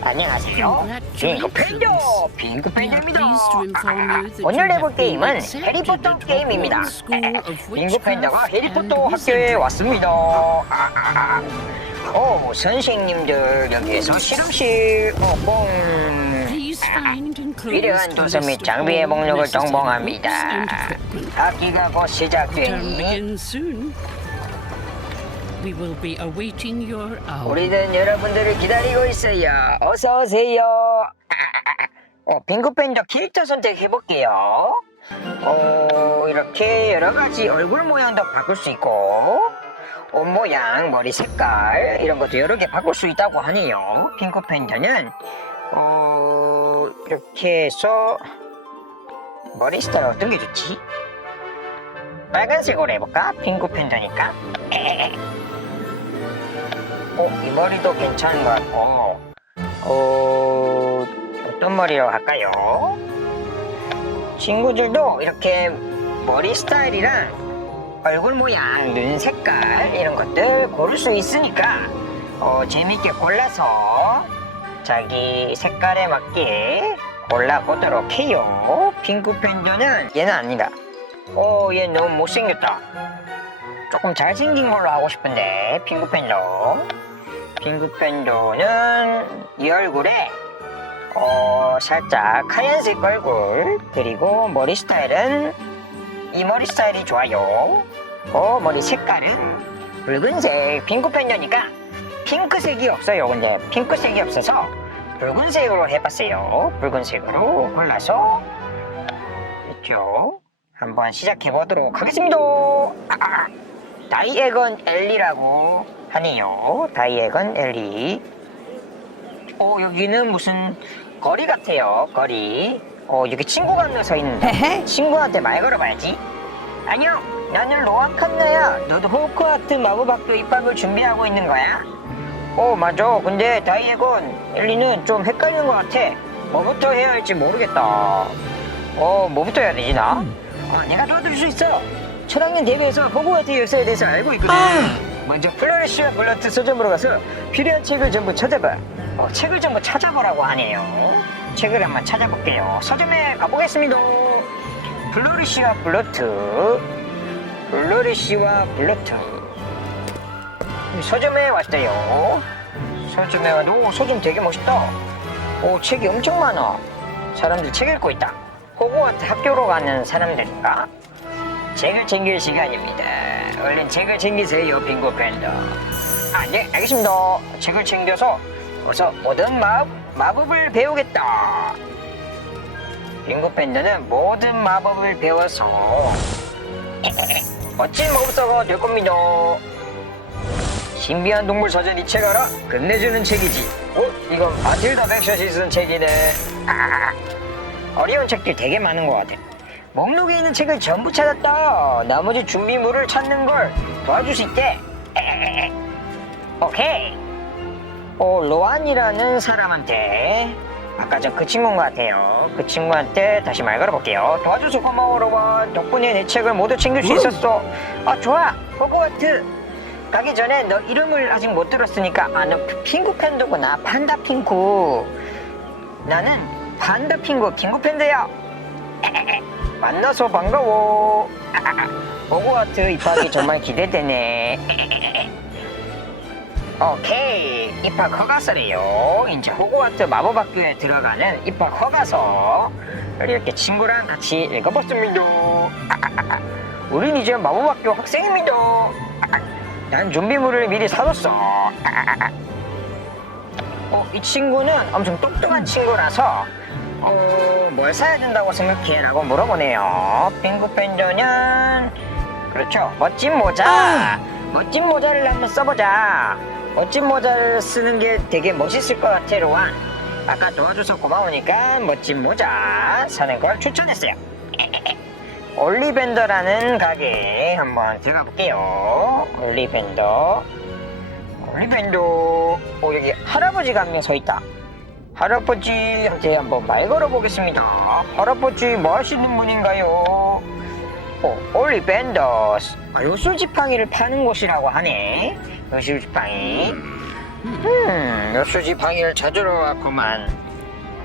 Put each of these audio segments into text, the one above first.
안녕하세요. 핑크팬더 핑크팬더입니다. 오늘 오늘 해볼 게임은 해리포터 게임입니다. 핑크팬더가 해리포터 학교에 왔습니다. 오 선생님들 여기에서 실험실 어, 뽕 필요한 도서 및 장비의 목록을 동봉합니다. 학기가 곧 시작되니 We will be awaiting your hour. 우리는 여러분들을 기다리고 있어요. 어서 오세요. 어, 빙크팬더 캐릭터 선택해볼게요. 어, 이렇게 여러 가지 얼굴 모양도 바꿀 수 있고, 옷 모양, 머리 색깔, 이런 것도 여러 개 바꿀 수 있다고 하네요. 핑크팬더는, 어, 이렇게 해서, 머리 스타일 어떤 게 좋지? 빨간색으로 해볼까? 핑크팬더니까. 어, 이 머리도 괜찮은 것 같고, 어, 어떤 머리로 할까요? 친구들도 이렇게 머리 스타일이랑 얼굴 모양, 눈 색깔, 이런 것들 고를 수 있으니까, 어, 재밌게 골라서 자기 색깔에 맞게 골라보도록 해요. 핑크 팬더는 얘는 아니다. 어, 얘 너무 못생겼다. 조금 잘생긴 걸로 하고 싶은데, 핑크 팬더. 핑크팬더는 이 얼굴에 어 살짝 하얀색 얼굴 그리고 머리 스타일은 이 머리 스타일이 좋아요. 어 머리 색깔은 붉은색 핑크팬더니까 핑크색이 없어요. 근데 핑크색이 없어서 붉은색으로 해봤어요. 붉은색으로 골라서 있죠. 한번 시작해 보도록 하겠습니다. 아, 다이애건 엘리라고 하네요. 다이애건 엘리. 어, 여기는 무슨 거리 같아요. 거리. 어, 여기 친구가 한명 서 있는데. 친구한테 말 걸어봐야지. 안녕. 나는 로아 칸나야. 너도 호크아트 마법학교 입학을 준비하고 있는 거야? 어, 맞아. 근데 다이애건 엘리는 좀 헷갈리는 것 같아. 뭐부터 해야 할지 모르겠다. 어, 뭐부터 해야 되지, 나? 어, 내가 도와줄 수 있어. 철학년 대회에서 호그와트 열쇠에 대해서 알고 있거든. 먼저 플로리시와 블러트 서점으로 가서 필요한 책을 전부 찾아봐. 어, 책을 전부 찾아보라고 하네요. 책을 한번 찾아볼게요. 서점에 가보겠습니다. 플로리시와 블러트. 플로리시와 블러트. 서점에 왔어요. 서점에 와도 오, 서점 되게 멋있다. 오, 책이 엄청 많아. 사람들 책 읽고 있다. 호그와트 학교로 가는 사람들인가? 책을 챙길 시간입니다. 얼른 책을 챙기세요, 빙고 팬더. 아, 네, 알겠습니다. 책을 챙겨서 어서 모든 마법, 마법을 배우겠다. 빙고 팬더는 모든 마법을 배워서 멋진 마법사가 될 겁니다. 신비한 동물 사전 이책 알아? 끝내주는 책이지. 어? 이건 마틸다 백샷이 쓴 책이네. 아, 어려운 책들 되게 많은 것 같아. 목록에 있는 책을 전부 찾았다. 나머지 준비물을 찾는 걸 도와줄 수 있대. 에헤헤. 오케이. 어, 로안이라는 사람한테 아까 전 그 친구인 것 같아요. 그 친구한테 다시 말 걸어볼게요. 도와줘서 고마워, 로안. 덕분에 내 책을 모두 챙길 수 있었어. 아, 좋아. 호그와트. 가기 전에 너 이름을 아직 못 들었으니까 아, 너 핑크 팬더구나. 판다 핑크. 나는 판다 핑크 킹크 팬더야. 에헤헤. 만나서 반가워. 호그와트 입학이 정말 기대되네. 오케이 입학 허가서래요. 이제 호그와트 마법학교에 들어가는 입학 허가서 이렇게 친구랑 같이 읽어봤습니다. 우린 이제 마법학교 학생입니다. 난 준비물을 미리 사뒀어. 어, 이 친구는 엄청 똑똑한 친구라서 어, 뭘 사야 된다고 생각해? 라고 물어보네요. 핑크팬더는 그렇죠. 멋진 모자. 멋진 모자를 한번 써보자. 멋진 모자를 쓰는 게 되게 멋있을 것 같아, 로안. 아까 도와줘서 고마우니까 멋진 모자 사는 걸 추천했어요. 올리벤더라는 가게 한번 들어가 볼게요. 올리벤더. 올리벤더. 어, 여기 할아버지가 한 명 서 있다. 할아버지한테 한번 말 걸어보겠습니다. 할아버지 뭐 하시는 분인가요? 어, 올리벤더스. 아, 요술지팡이를 파는 곳이라고 하네. 요술지팡이. 음, 요수지 방이를 찾으러 왔구만.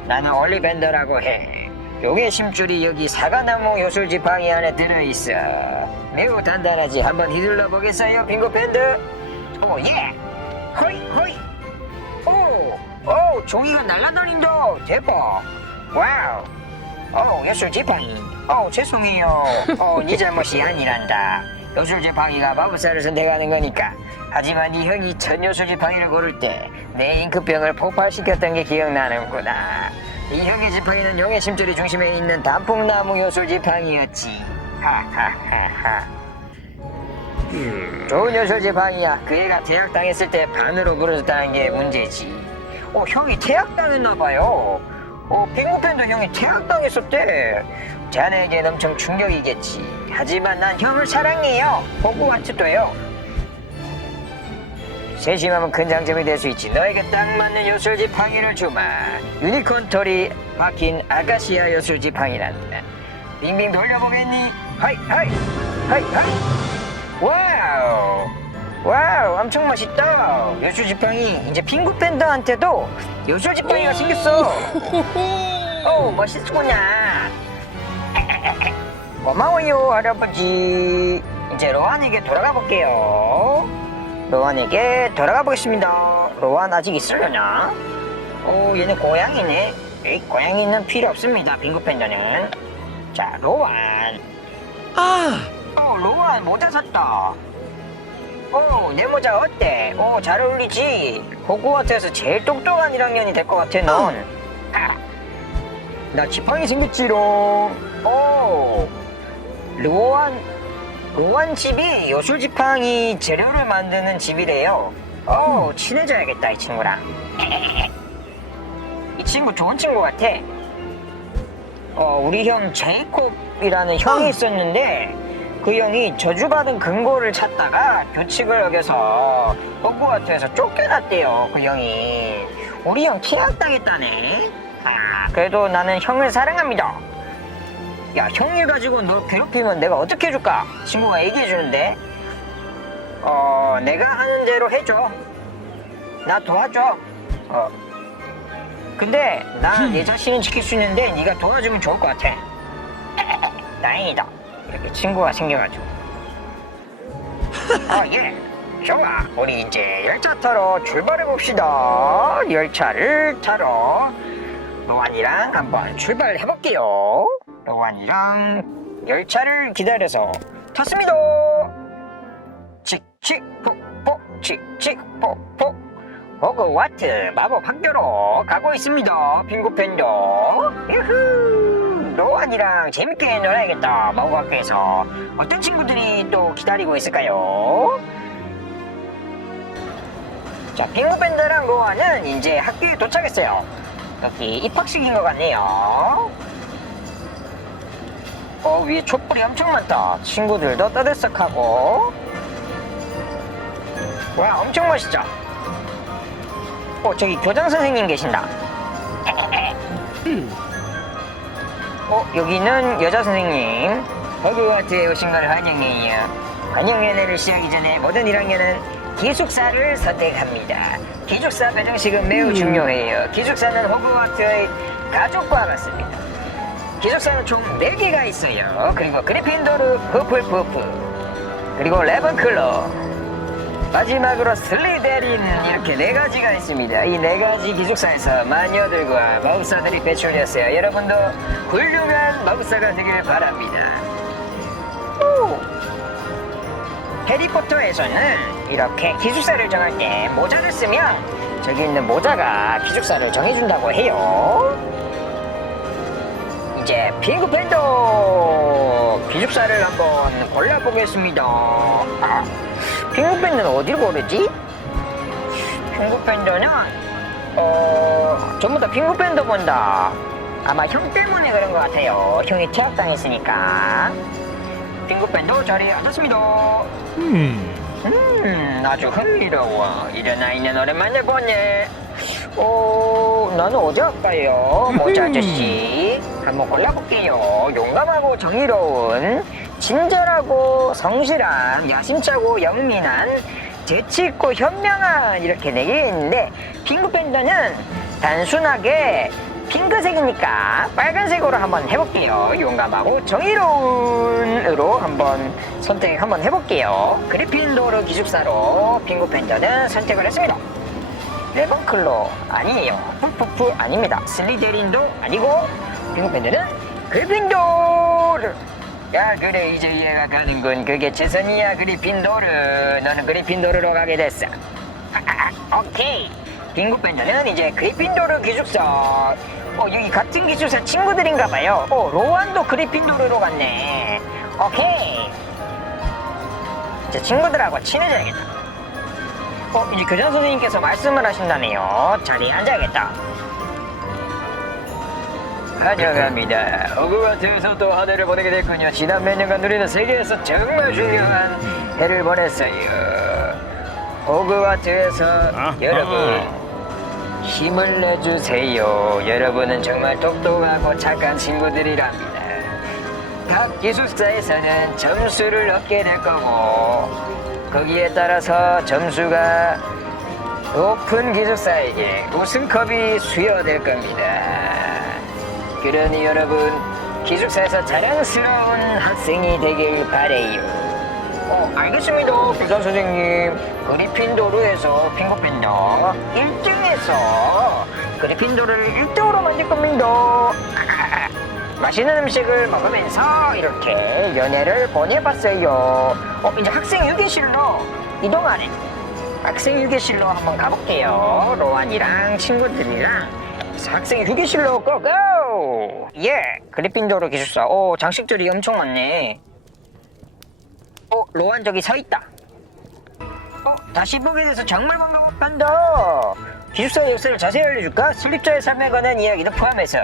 나는 올리밴더라고 해. 용의 심줄이 여기 사과나무 요술지 방이 안에 들어있어. 매우 단단하지. 한번 휘둘러 보겠어요, 빙고 밴드? 오, 예! 허이, 허이! 오! 오! 종이가 날아다닌다! 대박! 와우! 오, 요술지 방이. 오, 죄송해요. 오, 네 잘못이 아니란다. 요술지 방이가 마법사를 선택하는 거니까. 하지만 네 형이 첫 요술지 방이를 고를 때 내 잉크병을 폭발시켰던 게 기억나는구나. 이 형의 지팡이는 용의 심줄이 중심에 있는 단풍나무 요술 지팡이였지. 하하하하. 좋은 요술 지팡이야. 그 애가 퇴학당했을 때 반으로 부러졌다는 게 문제지. 어, 형이 퇴학당했나봐요. 어, 핑크팬도 형이 퇴학당했었대. 자네에겐 엄청 충격이겠지. 하지만 난 형을 사랑해요. 호그와트도요. 세심하면 큰 장점이 될 수 있지. 너에게 딱 맞는 요술 지팡이를 주마. 유니콘 털이 박힌 아가시아 요술 지팡이란다. 빙빙 돌려보겠니? 하이 하이 하이 하이. 와우. 와우, 엄청 멋있다. 요술 지팡이 이제 핑구 팬더한테도 요술 지팡이가 생겼어. 오, 멋있구나. 고마워요, 할아버지. 이제 로안에게 돌아가 볼게요. 로안에게 돌아가 보겠습니다. 로안 아직 있으려나? 오, 얘네 고양이네. 에이, 고양이는 필요 없습니다, 빙구팬더는. 자, 로안. 아, 어, 로안 모자 샀다. 어, 내 모자 어때? 어, 잘 어울리지? 호그와트에서 제일 똑똑한 1학년이 될 것 같아, 넌. 아, 나 지팡이 생겼지롱. 오, 로안, 로안 집이 요술 지팡이 재료를 만드는 집이래요. 어, 친해져야겠다, 이 친구랑. 이 친구 좋은 친구 같아. 어, 우리 형 제이콥이라는 형이 있었는데 그 형이 저주받은 근거를 찾다가 규칙을 어겨서 호그와트에서 쫓겨났대요. 그 형이 우리 형 퇴학당했다네. 아, 그래도 나는 형을 사랑합니다. 야, 형일 가지고 너 괴롭히면 내가 어떻게 해줄까? 친구가 얘기해 주는데. 어, 내가 하는 대로 해줘. 나 도와줘. 어. 근데 나 내 자신은 지킬 수 있는데 네가 도와주면 좋을 것 같아. 다행이다. 이렇게 친구가 생겨가지고. 아 예. 좋아. 우리 이제 열차 타러 출발해 봅시다. 열차를 타러 로안이랑 한번 출발해 볼게요. 로안이랑 열차를 기다려서 탔습니다. 칙칙폭폭 칙칙폭폭 호그와트 마법 학교로 가고 있습니다. 핑구팬도. 유후. 로안이랑 재밌게 놀아야겠다. 마법 학교에서 어떤 친구들이 또 기다리고 있을까요? 자, 핑구팬드랑 로안은 이제 학교에 도착했어요. 여기 입학식인 것 같네요. 어, 위에 촛불이 엄청 많다. 친구들도 떠들썩하고. 와, 엄청 멋있죠? 어, 저기 교장 선생님 계신다. 어, 여기는 여자 선생님. 허그와트에 오신 걸 환영해요. 환영 연회를 시작하기 전에 모든 1학년은 기숙사를 선택합니다. 기숙사 배정식은 매우 중요해요. 기숙사는 호그와트의 가족과 같습니다. 기숙사는 총 4개가 있어요. 그리고 그리핀도르, 퍼플퍼프, 그리고 레븐클로, 마지막으로 슬리데린 이렇게 네 가지가 있습니다. 이 네 가지 기숙사에서 마녀들과 마법사들이 배출되었어요. 여러분도 훌륭한 마법사가 되길 바랍니다. 오! 해리포터에서는 이렇게 기숙사를 정할 때 모자를 쓰면 저기 있는 모자가 기숙사를 정해준다고 해요. 이제 핑크 팬더 기숙사를 한번 골라보겠습니다. 아, 핑크 팬더는 어디를 고르지? 핑크 팬더는 어 전부 다 핑크 팬더 본다. 아마 형 때문에 그런 것 같아요. 형이 퇴학당했으니까. 핑크 팬더 자리에 앉았습니다. 음, 음, 아주 흥미로워. 이런 아이는 오랜만에 보네. 어, 나는 어디 할까요? 모자 아저씨. 한번 골라볼게요. 용감하고 정의로운, 친절하고 성실한, 야심차고 영민한 재치 있고 현명한 이렇게 네 개 있는데 핑크 팬더는 단순하게 핑크색이니까 빨간색으로 한번 해볼게요. 용감하고 정의로운으로 한번 선택 한번 해볼게요. 그리핀도르 기숙사로 핑크 팬더는 선택을 했습니다. 레번클로 아니에요. 푸푸푸 아닙니다. 슬리데린도 아니고 핑크 팬더는 그리핀도르. 야 그래 이제 이해가 가는군. 그게 최선이야 그리핀도르. 너는 그리핀도르로 가게 됐어. 오케이. 빙고 밴드는 이제 그리핀도르 기숙사. 어, 여기 같은 기숙사 친구들인가 봐요. 어, 로안도 그리핀도르로 갔네. 오케이. 제 친구들하고 친해져야겠다. 어, 이제 교장 선생님께서 말씀을 하신다네요. 자리에 앉아야겠다. 가져갑니다. 호그와트에서 또한 해를 보내게 됐군요. 지난 몇 년간 우리는 세계에서 정말 중요한 해를 보냈어요. 호그와트에서 아하. 여러분 힘을 내주세요. 여러분은 정말 똑똑하고 착한 친구들이랍니다. 각 기숙사에서는 점수를 얻게 될 거고 거기에 따라서 점수가 높은 기숙사에게 우승컵이 수여될 겁니다. 그러니 여러분 기숙사에서 자랑스러운 학생이 되길 바래요. 어, 알겠습니다. 교장 선생님. 그리핀도르에서 핑거팬더 1등에서 그리핀도르를 1등으로 만들 겁니다. 맛있는 음식을 먹으면서 이렇게 연애를 보내봤어요. 어, 이제 학생 휴게실로 이동하네. 학생 휴게실로 한번 가볼게요. 로안이랑 친구들이랑 학생 휴게실로 고고! 예! 그리핀도르 기숙사. 오, 장식들이 엄청 많네. 어, 로안 저기 서 있다. 어, 다시 보게 돼서 정말 반가웠단다. 기숙사 역사를 자세히 알려줄까? 슬립자의 삶에 관한 이야기도 포함해서.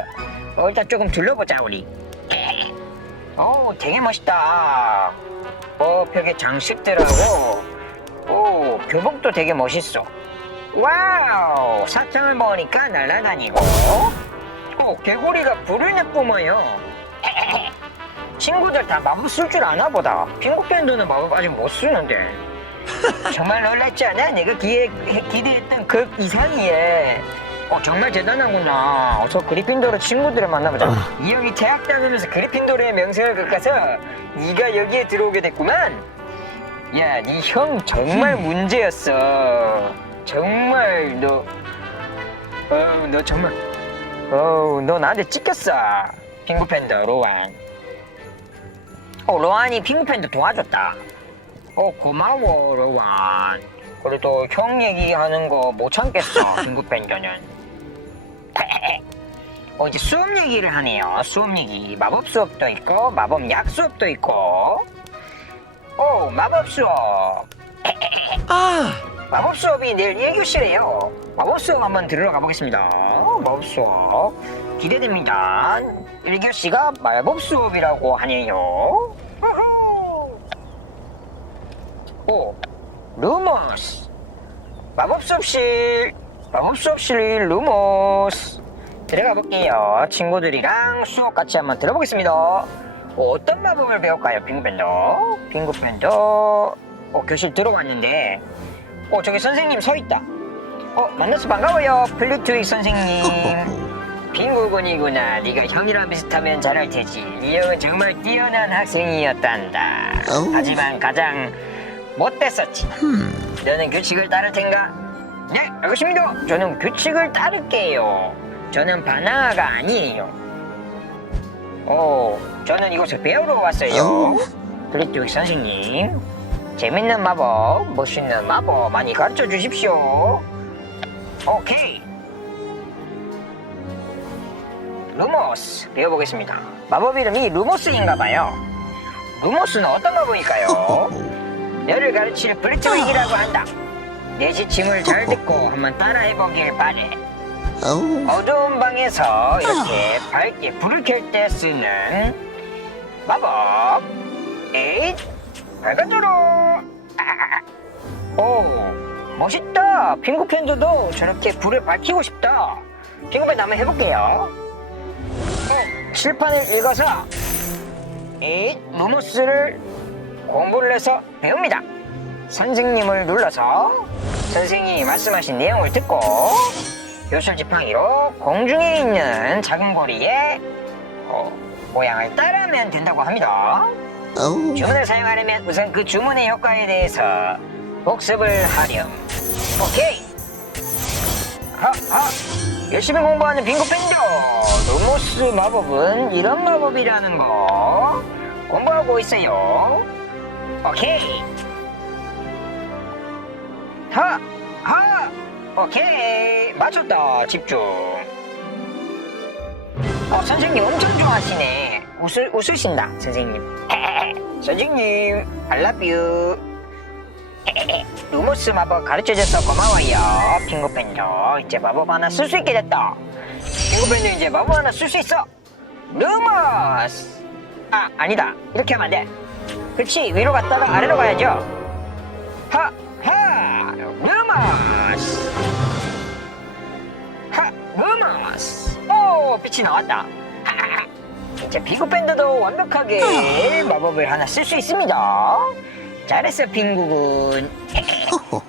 어, 일단 조금 둘러보자, 우리. 어, 되게 멋있다. 어, 벽에 장식들하고, 오, 교복도 되게 멋있어. 와우, 사탕을 먹으니까 날아다니고, 어, 개구리가 불을 내뿜어요. 친구들 다 마법 쓸 줄 아나 보다. 핑크밴드는 마법 아직 못 쓰는데. 정말 놀랐지 않아? 내가 기대, 기대했던 그 이상이에. 어, 정말 대단하구나. 어서 그리핀도르 친구들을 만나보자. 이 형이 대학 다니면서 그리핀도르의 명성을 깎아서 네가 여기에 들어오게 됐구만. 야, 네형 정말 문제였어. 정말 너, 어, 너 정말, 어, 너 나한테 찍혔어. 핑크팬더 로안. 어, 로안이 핑크팬더 도와줬다. 어, 고마워, 로안. 그래도 형 얘기하는 거 못 참겠어, 핑크팬더는. 어, 이제 수업 얘기를 하네요. 수업 얘기. 마법 수업도 있고, 마법 약 수업도 있고. 오, 마법 수업. Ah! 마법 수업이 내일 1교시래요. 마법 수업 한번 들으러 가보겠습니다. 마법 수업. 기대됩니다. 1교시가 마법 수업이라고 하네요. 우후. 오, 루머스. 마법 수업실. 마법 수업실 루머스. 들어가 볼게요. 친구들이랑 수업 같이 한번 들어보겠습니다. 어, 어떤 마법을 배울까요, 빙구밴더? 빙구밴더. 어, 교실 들어왔는데, 어, 저기 선생님 서 있다. 어, 만나서 반가워요, 플루트윅 선생님. 빙구군이구나. 네가 형이랑 비슷하면 잘할 테지. 이 형은 정말 뛰어난 학생이었단다. 하지만 가장 못됐었지. 너는 규칙을 따를 텐가? 네, 알겠습니다. 저는 규칙을 따를게요. 저는 바나나가 아니에요. 오, 저는 이곳을 배우러 왔어요. 플루트윅 선생님. 재밌는 마법, 멋있는 마법 많이 가르쳐 주십시오. 오케이. 루모스 배워보겠습니다. 마법 이름이 루모스인가 봐요. 루모스는 어떤 마법일까요? 너를 가르칠 블루트윅이라고 한다. 내 지침을 잘 듣고 한번 따라해보길 바래. 어두운 방에서 이렇게 밝게 불을 켤 때 쓰는 마법. 에잇, 밝아져라. 아, 오, 멋있다. 핑크팬더도 저렇게 불을 밝히고 싶다. 핑크팬더 한번 해볼게요. 어, 실판을 읽어서 이 루무스를 공부를 해서 배웁니다. 선생님을 눌러서 선생님이 말씀하신 내용을 듣고 요술 지팡이로 공중에 있는 작은 고리의 어, 모양을 따라하면 된다고 합니다. 주문을 사용하려면 우선 그 주문의 효과에 대해서 복습을 하렴. 오케이. 하하. 열심히 공부하는 빙고팬더. 루모스 마법은 이런 마법이라는 거 공부하고 있어요. 오케이. 하, 하. 오케이. 맞췄다. 집중. 어, 선생님 엄청 좋아하시네. 웃을, 웃으신다, 선생님. 선생님, I love you. 루모스 마법 가르쳐줘서 고마워요, 핑거팬더. 이제 마법 하나 쓸 수 있게 됐다. 핑거팬더 이제 마법 하나 쓸 수 있어. 루모스! 아, 아니다. 이렇게 하면 안 돼. 그렇지, 위로 갔다가 아래로 가야죠. 하, 하, 루모스! 오, 빛이 나왔다. 이제 비구밴드도 완벽하게 마법을 하나 쓸 수 있습니다. 잘했어, 빙구군.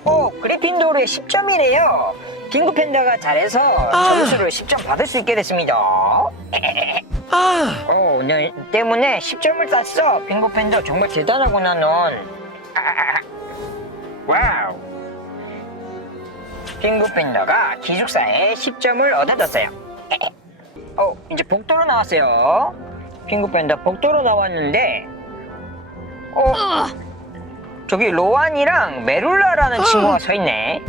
오, 그리핀도르의 10점이네요. 빙구 팬다가 잘해서 점수를 10점 받을 수 있게 됐습니다. Ah! 오, 너 때문에 10점을 땄어. 빙고 팬더 정말 대단하구나, 넌. 와우. 빙고 팬더가 기숙사에 10점을 얻어졌어요. 어, 이제 복도로 나왔어요. 빙고 팬더 복도로 나왔는데, 어, 저기 로안이랑 메룰라라는 친구가 서 있네.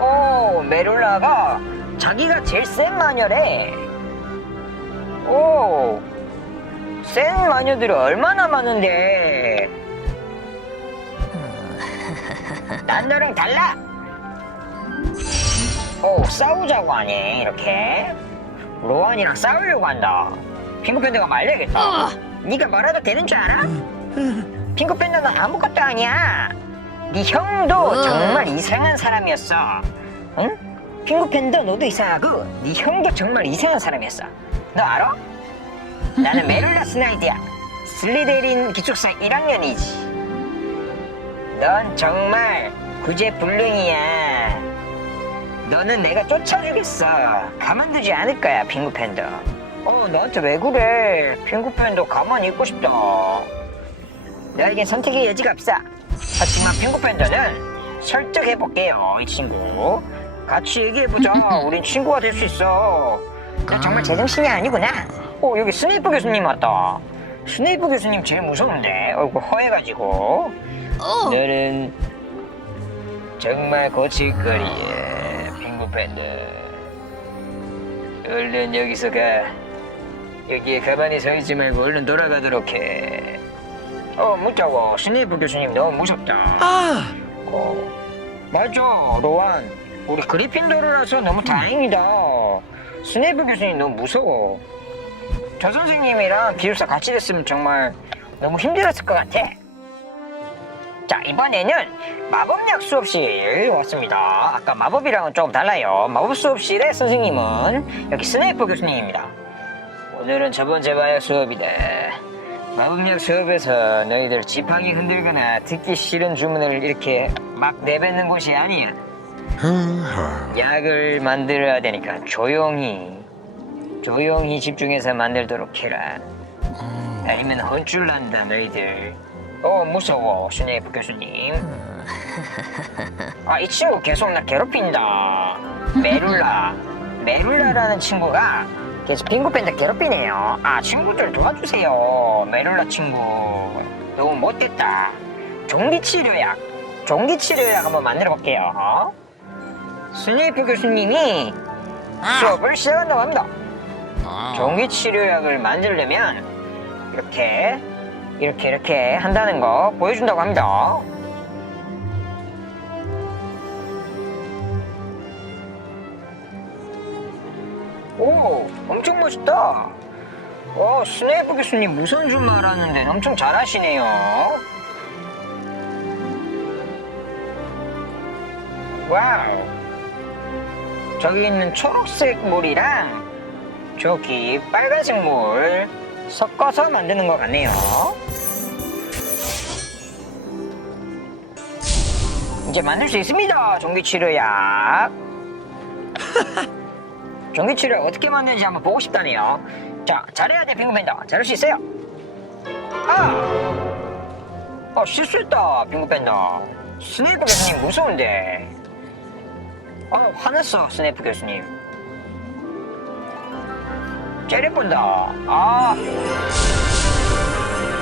오, 메룰라가 자기가 제일 센 마녀래. 오, 센 마녀들이 얼마나 많은데. 난 너랑 달라. 오, 싸우자고 하네, 이렇게. 로안이랑 싸우려고 한다. 핑크 팬더가 말려야겠다. 네가 말해도 되는 줄 알아? 핑크 팬더는 아무것도 아니야. 네 형도 정말 이상한 사람이었어. 응? 핑크 팬더 너도 이상하고 네 형도 정말 이상한 사람이었어. 너 알아? 나는 메룰라 스나이드야. 슬리데린 기숙사 1학년이지. 넌 정말 구제불능이야. 너는 내가 쫓아주겠어. 가만두지 않을 거야, 핑크팬더. 어, 너한테 왜 그래? 핑크팬더 가만히 있고 싶다. 너에겐 선택의 여지가 없어. 하지만 핑크팬더는 설득해볼게요, 이 친구. 같이 얘기해보자. 우린 친구가 될 수 있어. 너 정말 제정신이 아니구나. 어, 여기 스네이프 교수님 왔다. 스네이프 교수님 제일 무서운데. 얼굴 허해가지고. 너는 정말 고칠거리에, 핑크팬더. 얼른 여기서 가. 여기에 가만히 서 있지 말고 얼른 돌아가도록 해. 어, 무서워. 스네이프 교수님 너무 무섭다. Ah! 어, 맞아, 로안. 우리 그리핀도르라서 너무 다행이다. 스네이프 교수님 너무 무서워. 저 선생님이랑 기숙사 같이 됐으면 정말 너무 힘들었을 것 같아. 자, 이번에는 마법약 수업실 왔습니다. 아까 마법이랑은 조금 달라요. 마법 수업실의 선생님은 여기 스네이프 교수님입니다. 오늘은 첫 번째 마약 수업이다. 마법약 수업에서 너희들 지팡이 흔들거나 듣기 싫은 주문을 이렇게 막 내뱉는 곳이 아니야. 약을 만들어야 되니까 조용히, 조용히 집중해서 만들도록 해라. 아니면 혼쭐 난다, 너희들. 어, 무서워, 스네이프 교수님. 아, 이 친구 계속 나 괴롭힌다. 메룰라. 메룰라라는 친구가 계속 빙고팬드 괴롭히네요. 아, 친구들 도와주세요. 메룰라 친구. 너무 못됐다. 종기치료약. 종기치료약 한번 만들어 볼게요. 스네이프 교수님이 수업을 시작한다고 합니다. 종기치료약을 만들려면 이렇게 이렇게 이렇게 한다는 거 보여준다고 합니다. 오, 엄청 멋있다. 어, 스네이프 교수님 무슨 줄 알았는데 엄청 잘하시네요. 와우. 저기 있는 초록색 물이랑 저기 빨간색 물 섞어서 만드는 것 같네요. 이제 만들 수 있습니다. 전기치료약. 전기치료약 어떻게 만드는지 한번 보고 싶다네요. 자, 잘해야 돼, 빙고팬더. 잘할 수 있어요. 아! 어, 실수했다, 빙고팬더. 스네이프 교수님 무서운데. 어, 화냈어, 스네이프 교수님. 째려본다. 아.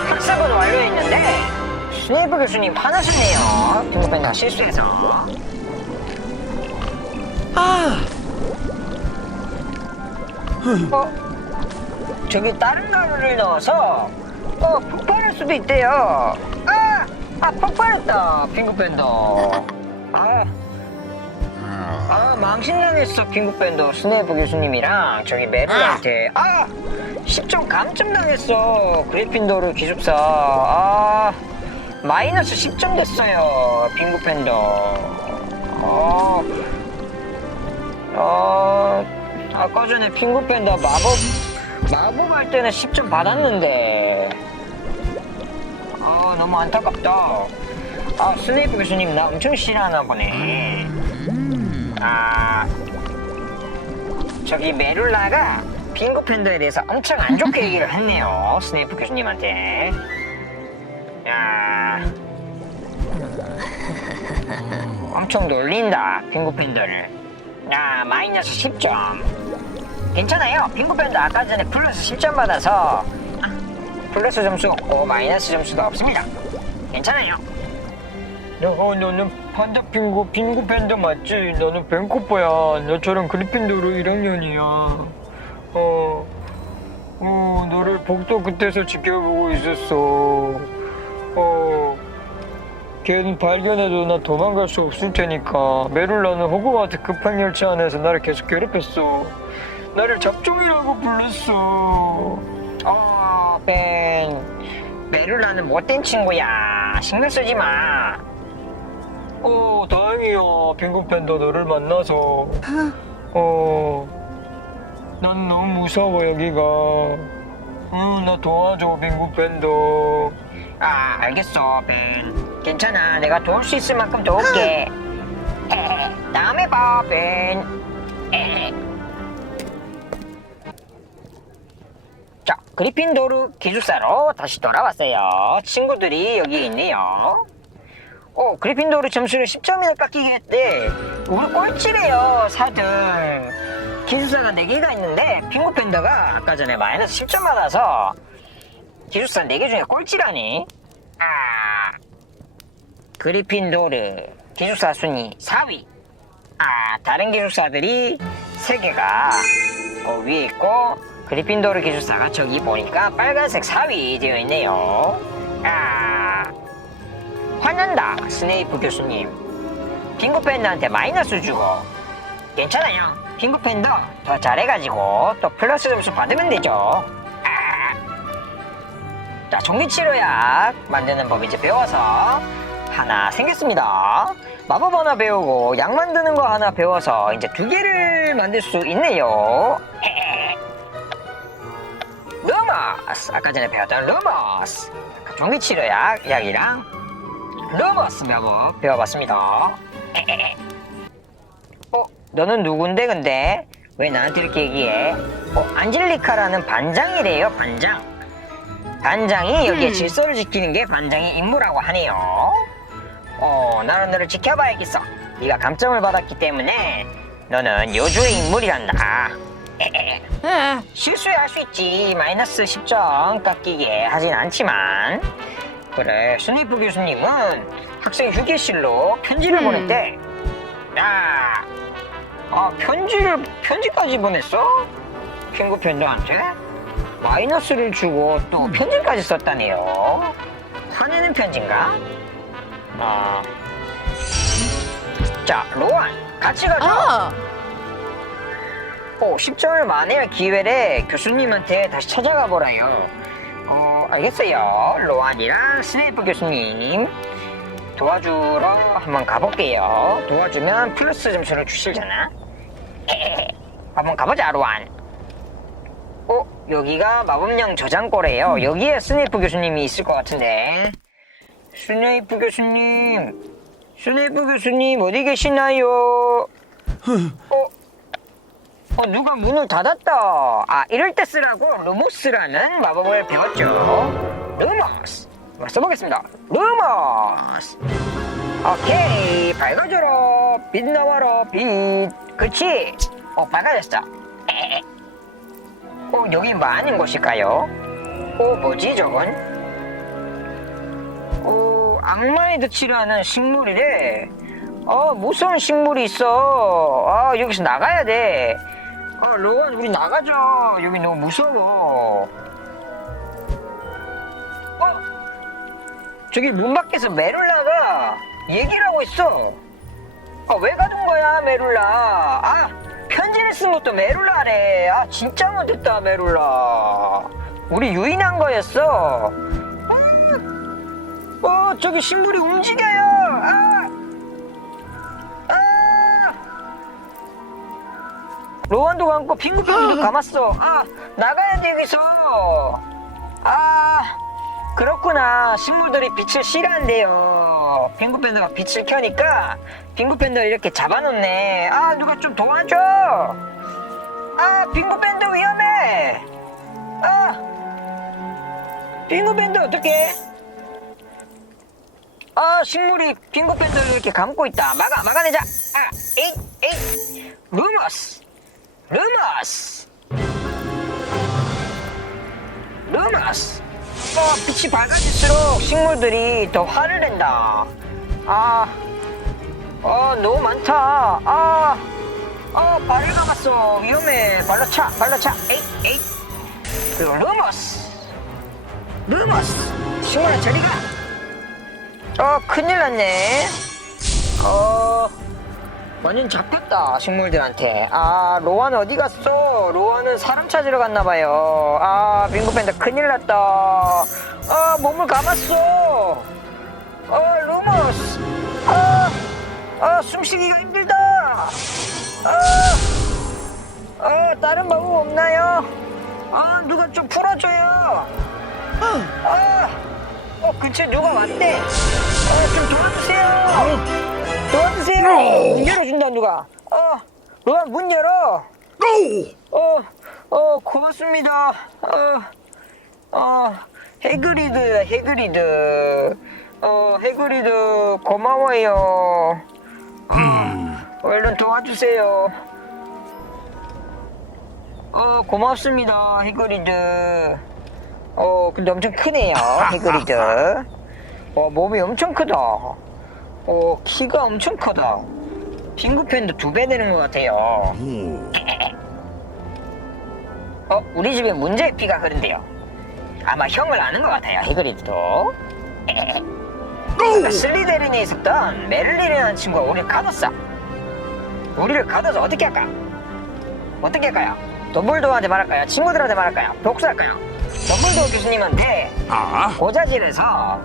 학습은 완료했는데, 스네이프 교수님 화나셨네요. 빙고팬더 실수해서. Ah! 어? 저기 다른 가루를 넣어서 어 폭발할 수도 있대요. 아, 아 폭발했다 핑크밴더. 아, 아 망신당했어 핑크밴더 스네이프 교수님이랑 저기 메르한테 아 10점 감점 당했어 그리핀도르 기숙사 아 마이너스 10점 됐어요 핑크밴더. 어. 어, 아까 전에 핑구팬더 마법, 마법 할 때는 10점 받았는데. 아, 너무 안타깝다. 아, 스네이프 교수님 나 엄청 싫어하나 보네. 아, 저기 메룰라가 핑구팬더에 대해서 엄청 안 좋게 얘기를 했네요. 스네이프 교수님한테. 야. 엄청 놀린다, 핑구팬더를. 야, 마이너스 10점. 괜찮아요. 핑크밴드 아까 전에 플러스 10점 받아서 아, 플러스 점수 없고 마이너스 점수도 없습니다. 괜찮아요. 어, 너는 판다 핑구 핑구 팬더 맞지? 너는 벤코퍼야. 너처럼 그리핀도르 1학년이야. 어, 어, 너를 복도 끝에서 지켜보고 있었어. 어, 걔는 발견해도 나 도망갈 수 없을 테니까 메룰라는 호그와트 급행열차 안에서 나를 계속 괴롭혔어 나를 잡종이라고 불렀어 어, 벤 메룰라는 못된 친구야 신경 쓰지 마 어, 다행이야 빙고팬더 너를 만나서 어, 난 너무 무서워 여기가 응, 나 도와줘 빙고팬더 아, 알겠어, 벤. 괜찮아. 내가 도울 수 있을 만큼 도울게. 에헤, 다음에 봐, 벤. 에헤. 자, 그리핀도르 기숙사로 다시 돌아왔어요. 친구들이 여기 있네요. 어, 그리핀도르 점수를 10점이나 깎이게 했대. 우리 꼴찌래요, 4등. 기숙사가 4개가 있는데, 핑구 팬더가 아까 전에 마이너스 10점 받아서 기숙사 4개 중에 꼴찌라니? 아, 그리핀도르 기숙사 순위 4위. 아, 다른 기숙사들이 3개가 어, 위에 있고 그리핀도르 기숙사가 저기 보니까 빨간색 4위 되어 있네요. 아, 화난다, 스네이프 교수님. 핑크팬더한테 마이너스 주고 괜찮아요. 핑크팬더 더 잘해가지고 또 플러스 점수 받으면 되죠. 아. 자, 전기치료약 만드는 법 이제 배워서 하나 생겼습니다. 마법 하나 배우고 약 만드는 거 하나 배워서 이제 두 개를 만들 수 있네요. 루머스 아까 전에 배웠던 루머스 전기치료약 약이랑 루머스 마법 배워봤습니다. 어, 너는 누군데 근데 왜 나한테 이렇게 얘기해? 어, 안젤리카라는 반장이래요 반장. 반장이 여기에 음. 질서를 지키는 게 반장의 임무라고 하네요. 어, 나는 너를 지켜봐야겠어. 네가 감점을 받았기 때문에 너는 요주의 인물이란다. Ah, 실수할 수 있지. 마이너스 10점 깎이게 하진 않지만. 그래, 스니프 교수님은 학생 휴게실로 편지를 음. 보냈대. 야, 아, 편지를, 편지까지 보냈어? 핑구 팬더한테? 마이너스를 주고 또 편지까지 썼다네요. 화내는 편지인가? 아. 자, 로안, 같이 가자. 어, 10점을 만회할 기회를 교수님한테 다시 찾아가 보라요. 어, 알겠어요. 로안이랑 스네이프 교수님 도와주러 한번 가볼게요. 도와주면 플러스 점수를 주실잖아. 한번 가보자, 로안. 어, 여기가 마법령 저장고래요. 여기에 스네이프 교수님이 있을 것 같은데. 스네이프 교수님, 스네이프 교수님 어디 계시나요? 어? 어 누가 문을 닫았다. 아 이럴 때 쓰라고 루모스라는 마법을 배웠죠. 루모스. 한번 써보겠습니다. 루모스. 오케이 밝아져라 빛 나와라 빛. 그치? 어 밝아졌어. 에헤. 어 여기 뭐 아닌 곳일까요? 어 뭐지 저건? 어 악마의 덫이라는 식물이래. 어 무서운 식물이 있어. 아 여기서 나가야 돼. 아 로건 우리 나가자. 여기 너무 무서워. 어 저기 문 밖에서 메룰라가 얘기를 하고 있어. 아 왜 가둔 거야 메룰라? 아 편지를 쓴 것도 메룰라래. 아 진짜 못했다 메룰라. 우리 유인한 거였어. 아, 어 저기 식물이 움직여요. 아, 아. 로완도 감고 빙구병도 감았어. 아 나가야 돼 여기서. 아 그렇구나. 식물들이 빛을 싫어한대요. 빙구밴드가 빛을 켜니까 빙구밴드를 이렇게 잡아놓네. 아 누가 좀 도와줘. 아 빙구밴드 위험해. 아 빙구밴드 어떡해? 아 식물이 빙고밴드를 이렇게 감고 있다 막아 막아내자 아 에이 에이 루머스 루머스 루머스 어 빛이 밝아질수록 식물들이 더 화를 낸다. 아 어, 너무 많다. 아 어, 발을 감았어. 위험해. 발로 차 발로 차. 에이 에이 루머스. 루머스. 식물아 저리 가. 어 큰일 났네. 어 완전 잡혔다 식물들한테. 아 로아는 어디 갔어? 로아는 사람 찾으러 갔나 봐요. 아 빙고 팬다 큰일 났다. 아 몸을 감았어. 어 루머스. 아, 아 숨쉬기가 힘들다. 아, 아 다른 방법 없나요? 아 누가 좀 풀어줘요. 아 어, 근처에 누가 왔대. 어, 좀 도와주세요. 도와주세요. 문 열어준다, 누가. 어, 누가 문 열어. 어, 어, 고맙습니다. 어, 어, 해그리드, 해그리드. 어, 해그리드, 고마워요. 어, 얼른 도와주세요. 어, 고맙습니다, 해그리드. 어, 근데 엄청 크네요, 해그리드. 어, 몸이 엄청 크다. 어, 키가 엄청 크다. 핑구팬도 두 배 되는 것 같아요. 어, 우리 집에 문제의 피가 흐른대요. 아마 형을 아는 것 같아요, 해그리드도. 슬리데린에 있었던 메릴린이라는 친구가 우리를 가뒀어. 우리를 가둬서 어떻게 할까? 어떻게 할까요? 덤블도어한테 말할까요? 친구들한테 말할까요? 복수할까요? 덤블도어 교수님한테 아, 고자질해서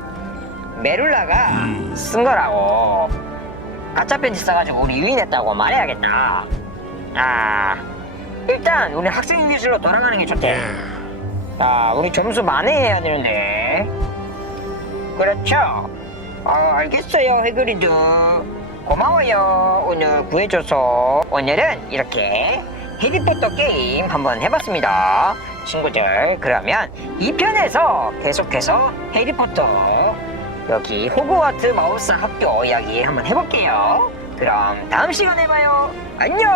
메룰라가 쓴 거라고 가짜 편지 써가지고 우리 유인했다고 말해야겠다. 아 일단 우리 학생인들로 돌아가는 게 좋대. 아 우리 점수 만회해야 되는데. 그렇죠. 아 알겠어요 해그리드. 고마워요 오늘 구해줘서 오늘은 이렇게 해리포터 게임 한번 해봤습니다 친구들 그러면 2편에서 계속해서 해리포터 여기 호그와트 마법사 학교 이야기 한번 해볼게요. 그럼 다음 시간에 봐요. 안녕